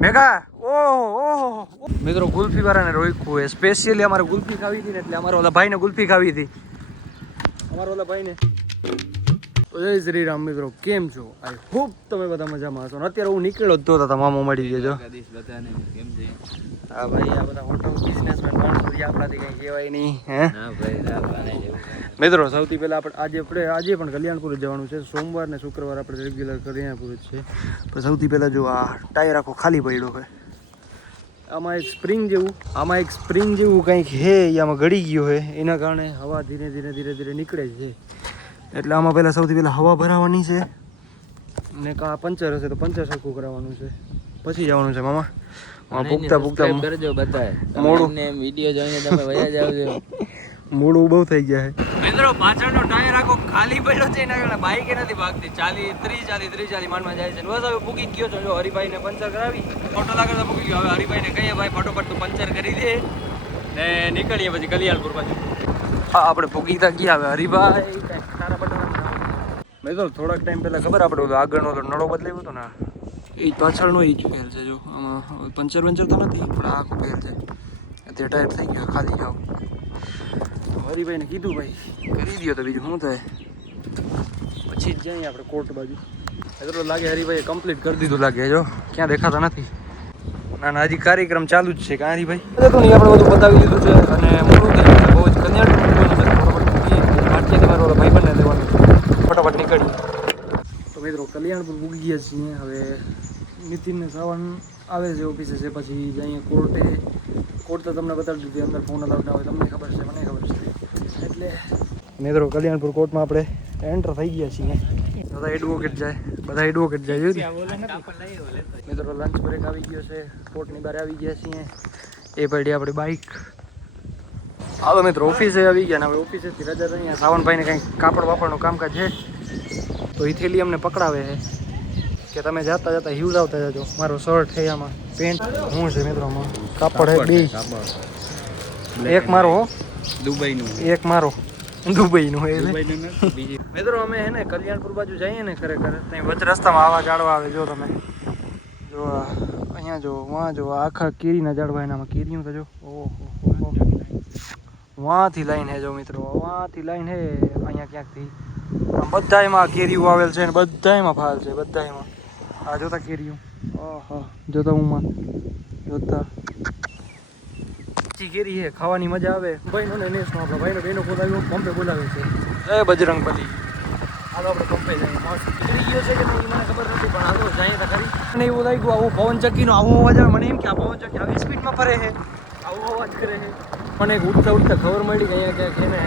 મેઘા ઓહો મિત્રો ગુલ્ફી વાળાને રોક્યું હોય સ્પેશિયલી અમારે ગુલ્ફી ખાવી હતી ને એટલે અમારા ઓલા ભાઈને ગુલ્ફી ખાવી હતી અમારા ઓલા ભાઈને. જય શ્રી રામ મિત્રો, કેમ છો? આઈ હોપ તમે બધા મજામાં હશો. અત્યારે હું નીકળ્યો જ તો મામો મળી ગયો. હા ભાઈ, આ બધા હોટલ બિઝનેસમેન માણસો આપણાથી કંઈ કહેવાય નહીં હે મિત્રો. સૌથી પહેલાં આજે પણ કલ્યાણપુર જવાનું છે. સોમવાર ને શુક્રવાર આપણે રેગ્યુલર કલ્યાણપુર જ છે. પણ સૌથી પહેલાં જો આ ટાયર આખો ખાલી પડ્યો છે. આમાં એક સ્પ્રિંગ જેવું કંઈક છે, આમાં ગળી ગયો છે. એના કારણે હવા ધીરે ધીરે નીકળે છે. એટલે આમાં પહેલાં સૌથી પહેલાં હવા ભરાવાની છે ને પંચર હશે તો પંચર સરખું કરાવવાનું છે, પછી જવાનું છે મામા. પૂગતા કરજો બધાય મોડું ને વિડિયો જોઈને તમે વયા જાવજો. મોડું બહુ થઈ ગયા છે મિત્રો. પાછળનો ટાયર આખો ખાલી પડ્યો છે, એના કારણે બાઈક નથી ભાગતી. 30 માનમાં જાય છે. બસ હવે પૂગી ગયો છો. જો હરિભાઈને પંચર કરાવી ફોટો લાગતા પૂગી ગયો. હવે હરિભાઈને કહીએ ભાઈ ફટોફટ તું પંચર કરી દે ને નીકળીએ પછી કલ્યાણપુર બાજુ. હા, આપણે પૂગીતા ગયા. હવે હરિભાઈ તારા બટન મિત્રો થોડાક ટાઈમ પહેલાં ખબર આપણે આગળનો નળો બદલાવ્યો હતો ને, એ પાછળનો એ જ ફેર છે. જો આમાં પંચર તો નથી, પણ આખો ફેર છે. અત્યારે ટાયર થઈ ગયા ખાલી જાવ. હરિભાઈને કીધું ભાઈ કરી દો તો બીજું શું થાય, પછી જ જઈએ આપણે કોર્ટ બાજુ. એટલું લાગે હરિભાઈએ કમ્પ્લીટ કરી દીધું લાગે. જો ક્યાં દેખાતા નથી. ના હજી કાર્યક્રમ ચાલુ જ છે. કાં હરિભાઈ તો નહીં, આપણે બધું બતાવી દીધું છે અને મોડું થઈ ગયું છે બહુ જ. કલ્યાણપુર તમારો ભાઈ બંને લેવાનું ફટાફટ નીકળીએ. તો મિત્રો કલ્યાણપુર પૂગી ગયા છીએ. હવે નીતિનને સાવન આવે છે ઓફિસે છે, પછી જઈએ કોર્ટ તો તમને બતાવી દીધી. અંદર ફોન અલાઉડ ના હોય, તમને ખબર છે, મને ખબર છે. એટલે મિત્રો કલ્યાણપુર કોર્ટમાં આપણે એન્ટર થઈ ગયા છીએ. બધા એડવોકેટ જાય મિત્રો. લંચ બ્રેક આવી ગયો છે. કોર્ટની બહાર આવી ગયા છીએ. એ પડી આપણી બાઇક. હાલો મિત્રો ઓફિસે આવી ગયા ને હવે ઓફિસેથી રજા અહીંયા સાવનભાઈને કંઈક કાપડ વાપડનું કામકાજ છે, તો એ થેલી અમને પકડાવે છે કે તમે જતા હિવજ આવતા જજો. મારો શર્ટ છે, આમાં પેન્ટ હું છે મિત્રો, કાપડ છે બે. એક મારો દુબઈનું, એક મારો દુબઈનું. મિત્રો અમે હે ને કલ્યાણપુર બાજુ જઈએ ને ખરેખર ત્યાં વચ્ચે રસ્તામાં આવા ઝાડવા આવે. જો તમે જો અહીંયા જો વાં જો આખા કેરીના ઝાડવા, એનામાં કેરીયું તો જો ઓહો વાંથી લાઈન હે. જો મિત્રો વાંથી લાઈન હે અહીંયા ક્યાંકથી. બધાયમાં કેરીઓ આવેલ છે ને બધાયમાં ફાલ છે, બધાયમાં. આ જોતા કેરીઓ, ઓહો જોતા ઉમાં જોતા કેરી હે, ખાવાની મજા આવે. ભાઈનો ને નેસનો આપણો ભાઈનો બેનો બોલાવ્યો, પંપે બોલાવે છે. જય બજરંગબલી. હાલો આપણે પંપે જઈએ. મસ્ત ઉતરી ગયો છે કે નહીં મને ખબર નથી, પણ હાલો જઈએ તો ખરી. મને એવું લાગ્યું આવું પવન ચક્કીનો આવો અવાજ આવે. મને એમ કે આ પવન ચક્કી આવી સ્પીડમાં ફરે છે, આવો અવાજ કરે છે. પણ એક ઉડતા ખબર મળી કે અહીંયા ક્યાંક એને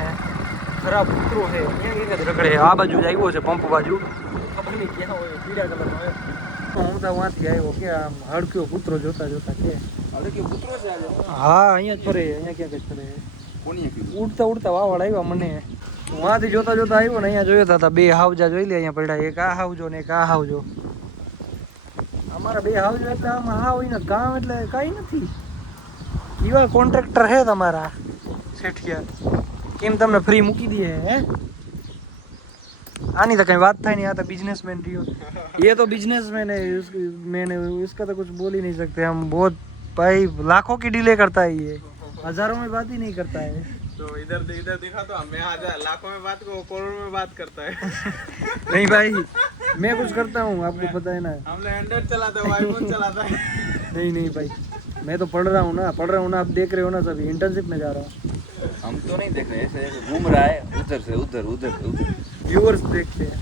ખરાબ કૂતરો છે, અહીંયા એક જ રખડે. આ બાજુ જ આવ્યો છે, પંપ બાજુ. ખબર નહીં ક્યાં હોય, પીળા કલરનો હોય. હું તો વાંથી આવ્યો કે આમ હડક્યો કૂતરો જોતા કે હડક્યો કૂતરો છે. હા અહીંયા જ ફરે, અહીંયા ક્યાંક જ ફરે. ઉડતા વાવડ આવ્યા મને. વાંથી જોતા આવ્યો ને અહીંયા જોયો હતા બે હાવજા જોઈ લે અહીંયા પડ્યા. એક આ હાવજો ને એક આ હાવજો. અમારા બે હાવજો એટલે આમાં હાવ એના કામ એટલે કાંઈ નથી. એવા કોન્ટ્રાક્ટર હે તમારા શેઠિયા, કેમ તમને ફ્રી મૂકી દે હે? आनी तो कहीं बात था नहीं, आता बिजनेसमैन रही हो। ये तो बिजनेसमैन है, मैंने इसका तो कुछ बोल ही नहीं सकते हम। बहुत भाई लाखों की डीले करता है ये, हजारों में बात ही नहीं करता है। तो इधर दिखा तो हमें लाखों में बात को करोड़ों में बात करता है। नहीं भाई मैं कुछ करता हूँ, आपको पता है ना। हम लोग एंड्रॉइड चलाते हैं, आईफोन चलाता है। नहीं भाई मैं तो पढ़ रहा हूँ ना, आप देख रहे हो ना, सभी इंटर्नशिप में जा रहा हूँ। हम तो नहीं देख रहे, ऐसे घूम रहा है उधर से उधर उधर उधर, व्यूअर्स देखते हैं।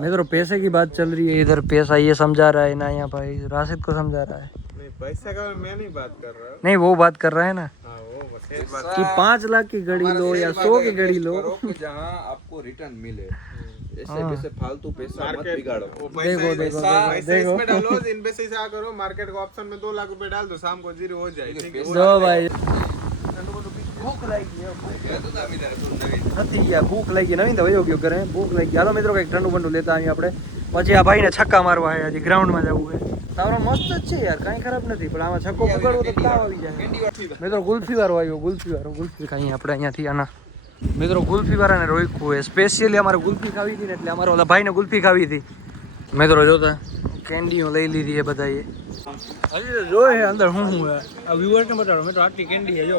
मैं तो पैसे की बात चल रही है, इधर पैसा ये समझा रहा है ना, यहाँ भाई राशिद को समझा रहा है। नहीं पैसा का मैं नहीं बात कर रहा हूँ। नहीं वो बात कर रहा है ना वो बस बात कि 5 लाख की घड़ी लो या 100 की घड़ी लो, जहाँ आपको रिटर्न मिले। ऐसे पैसे फालतू पैसा मत बिगाड़ो। देखो इसमें डालो, इन पैसे से करो, मार्केट का ऑप्शन में 2 लाख रुपए डाल दो, शाम को 0 हो जाए। दो भाई भूख लागी નથી યાર, ભૂખ લાગી નવીન તો વયો ગયો ઘરે, ભૂખ લાગી. હાલો મિત્રો કંઈક ઠંડુ બંડુ લેતા આવીએ આપણે, પછી આ ભાઈને છક્કા મારવા છે, હજી ગ્રાઉન્ડમાં જવું છે. તારો મસ્ત જ છે યાર, કાંઈ ખરાબ નથી, પણ આમાં છક્કો પકડવો તો તાવ આવી જાય. મિત્રો ગુલ્ફી વાળો આવ્યો, ગુલ્ફી ખાઈએ આપણે અહીંયાથી. આના મિત્રો ગુલ્ફી વાળાને રોક્યું હોય સ્પેશિયલી, અમારે ગુલ્ફી ખાવી હતી ને એટલે અમારા ઓલા ભાઈને ગુલ્ફી ખાવી હતી. મિત્રો જોતા કેન્ડીઓ લઈ લીધી છે બધાએ. હજી તો જોઈ અંદર શું શું આ વ્યુઅર્સને બતાડો. મિત્રો આટલી કેન્ડી છે જો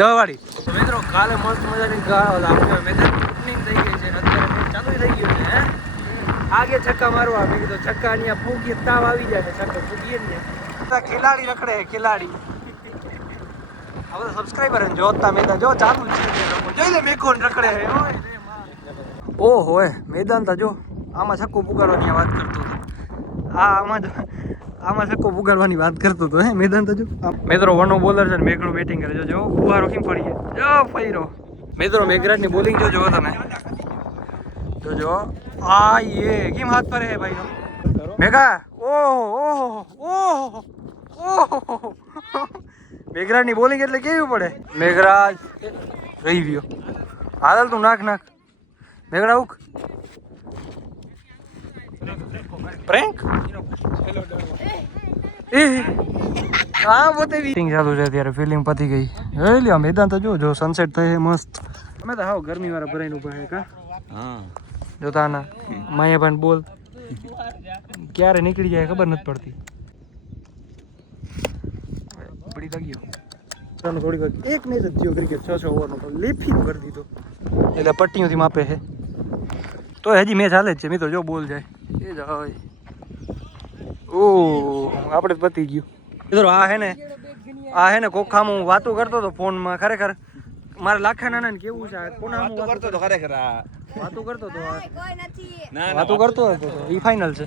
10 વાળી. તો મિત્રો કાલે મસ્ત મજાની મેદાન ઓપનિંગ થઈ ગઈ છે, અત્યારે મેચ ચાલુ થઈ ગયો છે. હે આગે છક્કા મારવા, મેં કીધું છક્કા અહીંયા ફૂગીએ તાવ આવી જાય, છક્કા ફૂગીએ ને ખેલાડી રખડે ખેલાડી. આ બધા સબસ્ક્રાઈબર જોતા મેદાન જો ચાલુ છે, જોઈ લે મેકોન રખડે છે. ઓહો મેદાન તો જો આમાં છક્કો પુગાડવાની વાત કરતો હતો. આમાં છક્કો પુગાડવાની વાત કરતો હતો. હે મેદાન તો જો મિત્રો વનો બોલર છે ને મેઘડું બેટિંગ કરે જો ફુવારો કેમ પડી જો ફઈરો. મિત્રો મેઘરાજની બોલિંગ જોજો તમે જોજો. આ યે કેમ હાથ પર હે ભાઈ મેઘા. ઓહો ઓહો ઓહો ઓહો મેઘરાજની બોલિંગ એટલે કેવી પડે. મેઘરાજ રહી ગયો. હાલ તું નાખ મેઘડા ઉક પ્રેન્ક હા બોતેવી ચાલુ છે અત્યારે. ફિલિંગ પતી ગઈ. જોઈ લ્યો મેદાન તો જો સનસેટ થઈ મસ્ત. અમે તો હાવ ગરમી વાળા ભરાઈને ઉભા છે કા. હા જોતા ના માયાભાઈ બોલ ક્યારે નીકળી જાય ખબર નથી પડતી. પડી લાગ્યો થોડીક એક મેચ જ થયો ક્રિકેટ 6 ઓવરનો તો લેફીનો કરી દીધો એટલે પટ્ટીઓથી માપે છે. તો હજી મેચ હાલે જ છે મિત્રો. જો બોલ જાય એ જ હોય. ઓ આપણે જ પતી ગયું મિત્રો. આ હે ને કોખામાં હું વાતો કરતો હતો ફોનમાં. ખરેખર મારે લાખા નાના ને કેવું છે કોના વાતો કરતો હતો. ખરેખર વાતો કરતો હતો. વાતો કરતો હતો એ ફાઇનલ છે.